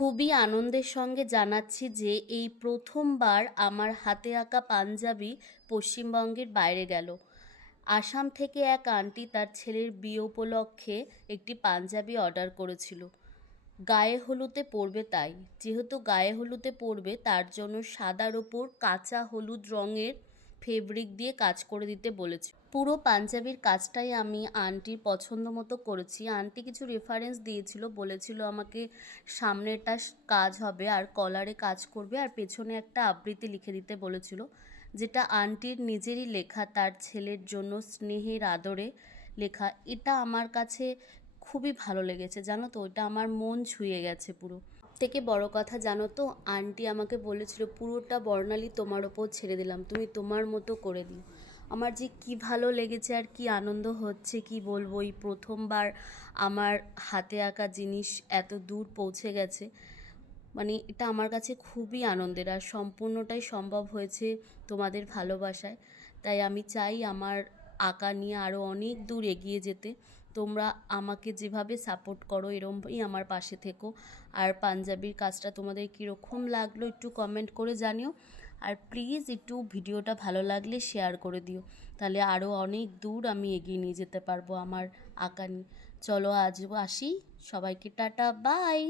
খুবই আনন্দের সঙ্গে জানাচ্ছি যে এই প্রথমবার আমার হাতে আঁকা পাঞ্জাবি পশ্চিমবঙ্গের বাইরে গেল। আসাম থেকে এক আন্টি তার ছেলের বিয়ে উপলক্ষে একটি পাঞ্জাবি অর্ডার করেছিল। গায়ে হলুদে পরবে তাই। যেহেতু গায়ে হলুদে পরবে তার জন্য সাদার ওপর কাঁচা হলুদ রঙের ফেব্রিক দিয়ে কাজ করে দিতে বলেছে। পুরো পাঞ্জাবির কাজটাই আমি আন্টির পছন্দ মতো করেছি। আন্টি কিছু রেফারেন্স দিয়েছিল, বলেছিল আমাকে সামনেটা কাজ হবে আর কলারে কাজ করবে আর পেছনে একটা আবৃত্তি লিখে দিতে বলেছিল, যেটা আন্টির নিজেরই লেখা, তার ছেলের জন্য স্নেহের আদরে লেখা। এটা আমার কাছে খুবই ভালো লেগেছে, জানো তো, এটা আমার মন ছুঁয়ে গেছে পুরো। থেকে বড় কথা জানো তো, আন্টি আমাকে বলেছিল পুরোটা বর্ণালী তোমার ওপর ছেড়ে দিলাম, তুমি তোমার মতো করে দিও। আমার যে কি ভালো লেগেছে আর কি আনন্দ হচ্ছে কি বলবো। এই প্রথমবার আমার হাতে আঁকা জিনিস এত দূর পৌঁছে গেছে, মানে এটা আমার কাছে খুবই আনন্দের। আর সম্পূর্ণটাই সম্ভব হয়েছে তোমাদের ভালোবাসায়। তাই আমি চাই আমার আঁকা নিয়ে আরও অনেক দূর এগিয়ে যেতে। তোমরা আমাকে যেভাবে সাপোর্ট করো এরমই আমার পাশে থেকো। আর পাঞ্জাবির কাজটা তোমাদের কীরকম লাগলো একটু কমেন্ট করে জানিও। আর প্লিজ একটু ভিডিওটা ভালো লাগলে শেয়ার করে দিও, তাহলে আরও অনেক দূর আমি এগিয়ে নিয়ে যেতে পারবো আমার আঁকা নিয়ে। চলো আজ আসি, সবাইকে টাটা, বাই।